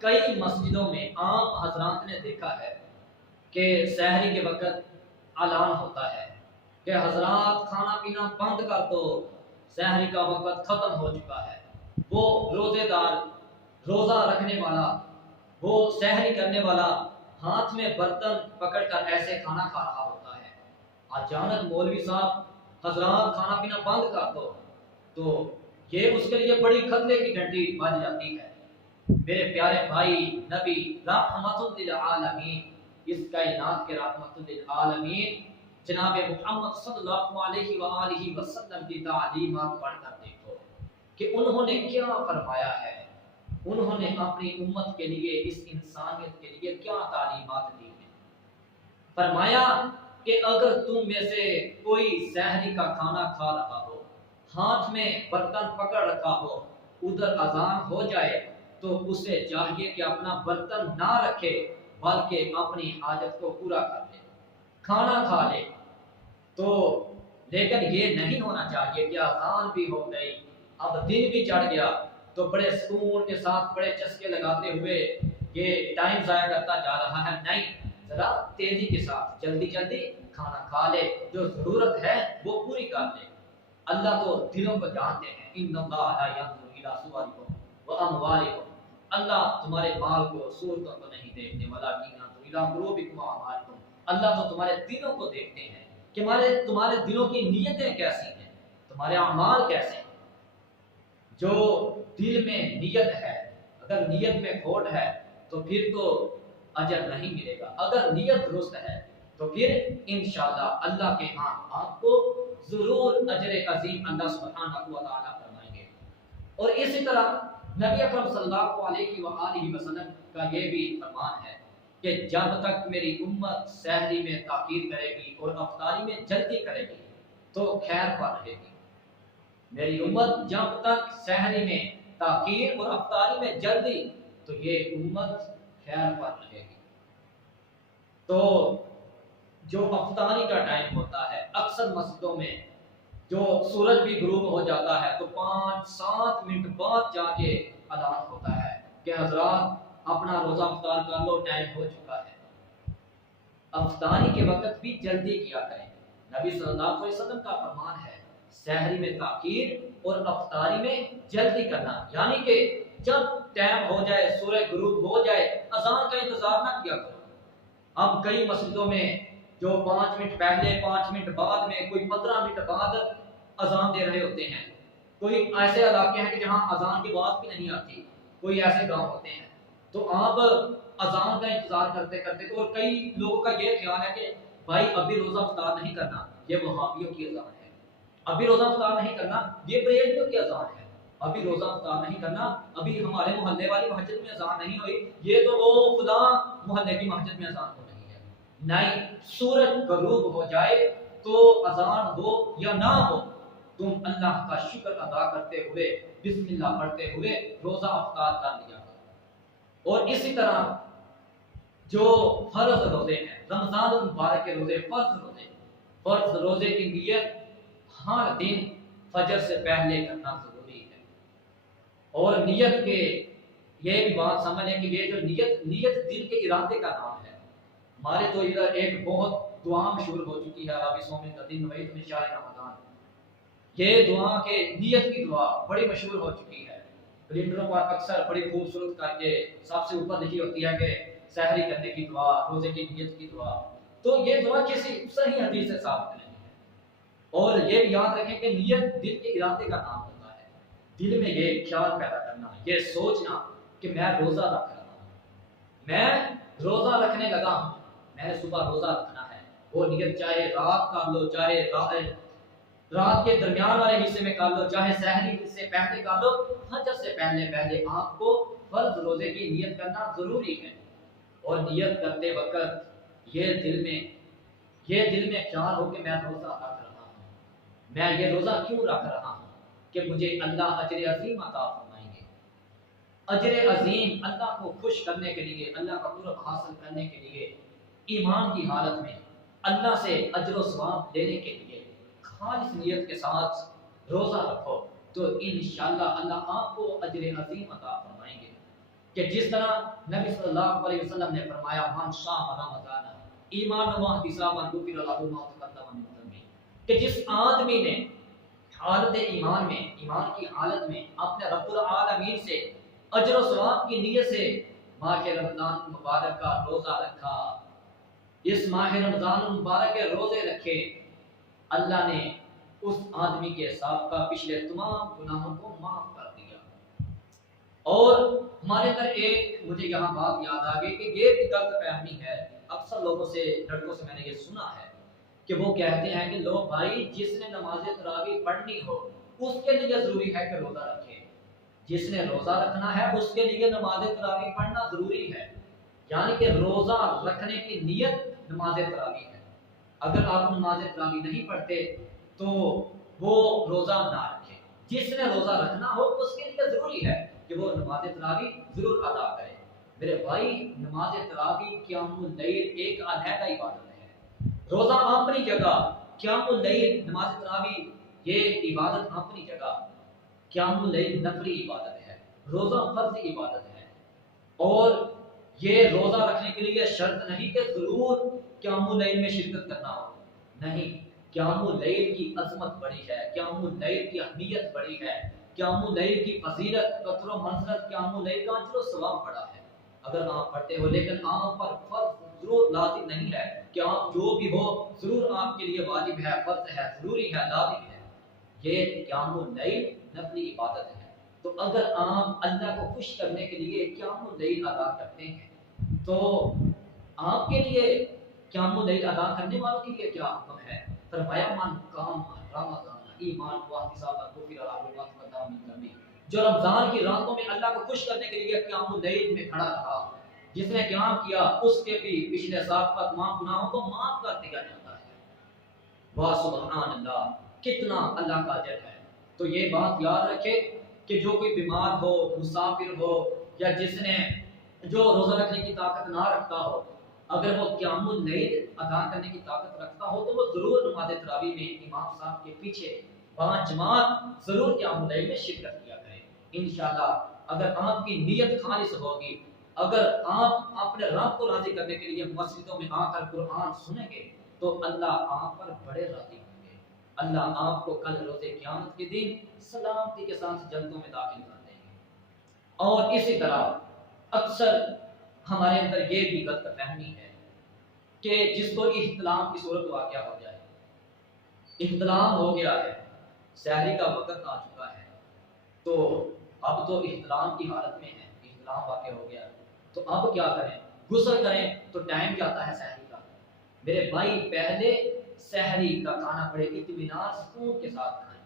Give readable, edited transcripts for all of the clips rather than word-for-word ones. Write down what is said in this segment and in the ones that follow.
کئی مسجدوں میں عام حضرات نے دیکھا ہے کہ سحری کے وقت اعلان ہوتا ہے کہ حضرات کھانا پینا بند کر دو، سحری کا وقت ختم ہو چکا ہے۔ وہ روزے دار، روزہ رکھنے والا، وہ سحری کرنے والا ہاتھ میں برتن پکڑ کر ایسے کھانا کھا رہا ہوتا ہے، اچانک مولوی صاحب حضرات کھانا پینا بند کر دو، تو یہ اس کے لیے بڑی خطرے کی گھنٹی بج جاتی ہے۔ میرے پیارے بھائی، نبی رحمت للعالمین، اس کائنات کے رحمت للعالمین جناب محمد صلی اللہ علیہ وآلہ وسلم کی تعلیمات پڑھ کر دیکھو کہ انہوں نے کیا فرمایا ہے، انہوں نے اپنی امت کے لیے، اس انسانیت کے لیے کیا تعلیمات دی ہیں۔ فرمایا کہ اگر تم میں سے کوئی سحری کا کھانا کھا رہا ہو، ہاتھ میں برتن پکڑ رکھا ہو، ادھر اذان ہو جائے تو اسے چاہیے کہ اپنا برتن نہ رکھے بلکہ اپنی حاجت کو پورا کر لے، کھانا کھا لے۔ تو لیکن یہ نہیں ہونا چاہیے کہ اذان بھی ہو گئی، اب دن بھی چڑھ گیا تو بڑے سکون کے ساتھ، بڑے چسکے لگاتے ہوئے یہ ٹائم ضائع کرتا جا رہا ہے۔ نہیں، ذرا تیزی کے ساتھ جلدی جلدی کھانا کھا لے، جو ضرورت ہے وہ پوری کر لے۔ اللہ تو دلوں کو جانتے ہیں، ان اللہ لا ينظر الى صورکم واموالکم، اللہ تمہارے مال کو، صورتوں کو نہیں دیکھتے، ولکن ينظر الى قلوبکم واعمالکم، اللہ تو تمہارے دلوں کو دیکھتے ہیں کہ تمہارے دلوں کی نیتیں کیسی ہیں، تمہارے اعمال کیسے ہیں۔ جو دل میں نیت ہے، اگر نیت میں کھوٹ ہے تو پھر تو اجر نہیں ملے گا، اگر نیت درست ہے تو پھر انشاءاللہ اللہ کے ہاں آپ کو ضرور اجر عظیم اللہ سبحانہ و تعالیٰ فرمائیں گے۔ اور اسی طرح نبی اکرم صلی اللہ علیہ وآلہ وسلم کا یہ بھی فرمان ہے کہ جب تک میری امت سحری میں تاخیر کرے گی اور افطاری میں جلدی کرے گی تو خیر پر رہے گی۔ میری امت جب تک سحری میں تاخیر اور افطاری میں جلدی، تو یہ امت خیر پر رہے گی۔ تو جو افطاری کا ٹائم ہوتا ہے، اکثر مسجدوں میں جو سورج بھی غروب ہو جاتا ہے تو 5-7 منٹ بعد جا کے اعلان ہوتا ہے کہ حضرات اپنا روزہ افطار کر لو، ٹائم ہو چکا ہے۔ افطاری کے وقت بھی جلدی کیا کریں، نبی صلی اللہ علیہ وسلم کا فرمان ہے سحری میں تاخیر اور افطاری میں جلدی کرنا، یعنی کہ جب ٹائم ہو جائے، سورج غروب ہو جائے، اذان کا انتظار نہ کیا کرو۔ اب کئی مسجدوں میں جو 5 منٹ پہلے، 5 منٹ بعد میں، کوئی 15 منٹ بعد اذان دے رہے ہوتے ہیں، کوئی ایسے علاقے ہیں کہ جہاں اذان کی آواز بھی نہیں آتی، کوئی ایسے گاؤں ہوتے ہیں، تو آپ اذان کا انتظار کرتے کرتے، اور کئی لوگوں کا یہ خیال ہے کہ بھائی ابھی روزہ افطار نہیں کرنا، یہ وہابیوں کی اذان ہے، ابھی روزہ افطار نہیں کرنا، یہ بریلویوں کی اذان ہے، ابھی روزہ افطار نہیں کرنا، ابھی ہمارے محلے والی مسجد میں اذان نہیں ہوئی، یہ تو وہ فلاں محلے کی مسجد میں اذان ہو رہی ہے۔ نہیں، سورج غروب ہو جائے تو اذان ہو یا نہ ہو، تم اللہ کا شکر ادا کرتے ہوئے، بسم اللہ پڑھتے ہوئے روزہ افطار کر لیا کرو۔ اور اسی طرح جو فرض روزے ہیں، رمضان المبارک کے روزے، فرض روزے کی نیت ہر دن فجر سے پہلے کرنا ضروری ہے۔ اور نیت کے یہ بھی بات سمجھیں کہ یہ جو نیت دل کے ارادے کا نام ہے۔ ہمارے تو ادھر ایک بہت دعا مشہور ہو چکی ہے، ربی صوم الدین نویت من شہر رمضان، یہ دعا کے نیت کی دعا بڑی مشہور ہو چکی ہے، کیلنڈروں پر اکثر بڑی خوبصورت کر کے سب سے اوپر لکھی ہوتی ہے کہ سحری کرنے کی دعا، روزے کی نیت کی دعا۔ تو یہ دعا کسی صحیح حدیث سے ثابت نہیں ہے۔ اور یہ بھی یاد رکھیں کہ نیت دل کے ارادے کا نام ہوتا ہے، دل میں یہ خیال پیدا کرنا، یہ سوچنا کہ میں روزہ رکھ رہا ہوں، میں روزہ رکھنے لگا ہوں، میں نے صبح روزہ رکھنا ہے۔ وہ نیت چاہے رات کر لو، چاہے رات کے درمیان والے حصے میں کر لو، چاہے سحری سے پہلے کر لو، فجر سے پہلے آپ کو فرض روزے کی نیت کرنا ضروری ہے۔ اور نیت کرتے وقت یہ دل میں خیال ہو کہ میں روزہ رکھ رہا ہوں، میں یہ روزہ کیوں رکھ رہا ہوں کہ مجھے اللہ اجر عظیم عطا فرمائیں گے۔ اجر عظیم اللہ کو خوش کرنے کے لیے، اللہ کا قرب حاصل کرنے کے لیے، ایمان کی حالت میں اللہ سے اجر و ثواب لینے کے لیے خالص نیت کے ساتھ روزہ رکھو تو انشاءاللہ اللہ آپ کو اجر عظیم عطا فرمائیں گے۔ کہ جس طرح نبی صلی اللہ علیہ وسلم نے فرمایا من صام رمضان ایمان و احتسابا غفر له ما تقدم من ذنبه، کہ جس آدمی نے حالت ایمان میں، ایمان کی حالت میں اپنے رب العالمین سے اجر و ثواب کی نیت سے ماہ رمضان مبارک کا روزہ رکھا، اس ماہ رمضان المبارک کے روزے رکھے، اللہ نے اس آدمی کے سابقہ پچھلے تمام گناہوں کو معاف کر دیا۔ اور ہمارے اندر ایک مجھے یہاں بات یاد آ گئی کہ یہ بھی غلط فہمی ہے، اکثر لوگوں سے، لڑکوں سے میں نے یہ سنا ہے کہ وہ کہتے ہیں کہ لو بھائی جس نے نماز تراویح پڑھنی ہو اس کے لیے ضروری ہے کہ روزہ رکھے، جس نے روزہ رکھنا ہے اس کے لیے نماز تراویح پڑھنا ضروری ہے، یعنی کہ روزہ رکھنے کی نیت نماز تراویح ہے۔ اگر آپ نماز تراویح نہیں پڑھتے تو وہ روزہ نہ رکھے، جس نے روزہ رکھنا ہو اس کے لیے ضروری ہے کہ وہ نماز تراویح ضرور ادا کرے۔ میرے بھائی نماز تراویح قیام اللیل ایک علیحدہ عبادت ہے، روزہ اپنی جگہ، قیام اللیل نماز تراویح یہ عبادت اپنی جگہ، قیام اللیل نفلی عبادت ہے، روزہ فرض عبادت ہے۔ اور یہ روزہ رکھنے کے لیے شرط نہیں کہ ضرور قیام اللیل میں شرکت کرنا ہو، نہیں، قیام اللیل کی عظمت بڑی ہے، قیام اللیل کی اہمیت بڑی ہے، قیام اللیل کی فضیلت، قدر و منزلت، قیام اللیل کا اجر و ثواب بڑا ہے اگر آپ پڑھتے ہو، لیکن آپ پر فرض ضرور لازم نہیں ہے کہ آپ جو بھی ہو ضرور آپ کے لیے واجب ہے، فرض ہے، ضروری ہے، لازم ہے، یہ قیام اللیل نفلی عبادت ہے۔ تو اگر آپ اللہ کو خوش کرنے کے لیے قیام اللیل ادا کرتے ہیں تو آپ کے لیے قیام اللیل ادا کرنے والوں کے لیے کیا حکم ہے؟ فرمایا من قام رمضان ایمان و احتسابا غفر له ما تقدم من ذنبه، جو رمضان کی راتوں میں اللہ کو خوش کرنے کے لیے قیام اللیل میں کھڑا رہا، جس نے قیام کیا اس کے بھی پچھلے سابقہ تمام گناہوں کو معاف کر دیا جاتا ہے۔ واہ سبحان اللہ، کتنا اللہ کا اجر ہے۔ تو یہ بات یاد رکھے کہ جو کوئی بیمار ہو، مسافر ہو، یا جس نے جو روزہ رکھنے کی طاقت نہ رکھتا ہو، اگر وہ قیام اللیل ادا کرنے کی طاقت رکھتا ہو تو وہ ضرور نماز تراویح میں امام صاحب کے پیچھے جماعت ضرور قیام اللیل میں شرکت کیا کرے انشاءاللہ۔ اگر آپ کی نیت خالص ہوگی، اگر آپ اپنے رب کو راضی کرنے کے لیے مسجدوں میں آ کر قرآن سنیں گے تو اللہ آپ پر بڑے راضی ہوں گے، اللہ آپ کو کل روز قیامت کے دن سلامتی کے ساتھ جنتوں میں داخل کر دیں گے۔ اور اسی طرح اکثر ہمارے اندر یہ بھی غلط فہمی ہے کہ جس کو احتلام کی صورت واقع ہو جائے، احتلام ہو گیا ہے، سحری کا وقت آ چکا ہے، تو اب تو احتلام کی حالت میں ہے، احتلام واقع ہو گیا تو اب کیا کریں؟ غسل کریں تو ٹائم جاتا ہے سحری کا۔ میرے بھائی پہلے سحری کا کھانا بڑے اطمینان سکون کے ساتھ کھائیں۔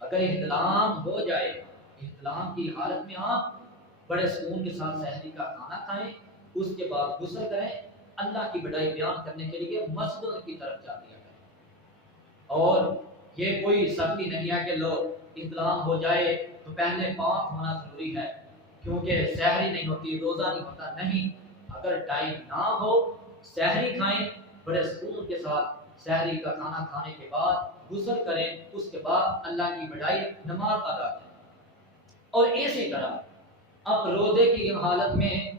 اگر احتلام ہو جائے، احتلام کی حالت میں آپ بڑے سکون کے ساتھ سحری کا کھانا کھائیں، اس کے بعد غسل کریں، اللہ کی بڑائی بیان کرنے کے لیے مسجدوں کی طرف جا دیا کریں۔ اور یہ کوئی سختی نہیں ہے کہ لوگ احتلام ہو جائے تو پہلے پاک ہونا ضروری ہے کیونکہ سحری نہیں ہوتی، روزہ نہیں ہوتا، نہیں، اگر ٹائم نہ ہو سحری کھائیں بڑے سکون کے ساتھ، سحری کا کھانا کھانے کے بعد غسل کریں، اس کے بعد اللہ کی بڑائی نماز ادا کریں۔ اور اسی طرح اب روزے کی حالت میں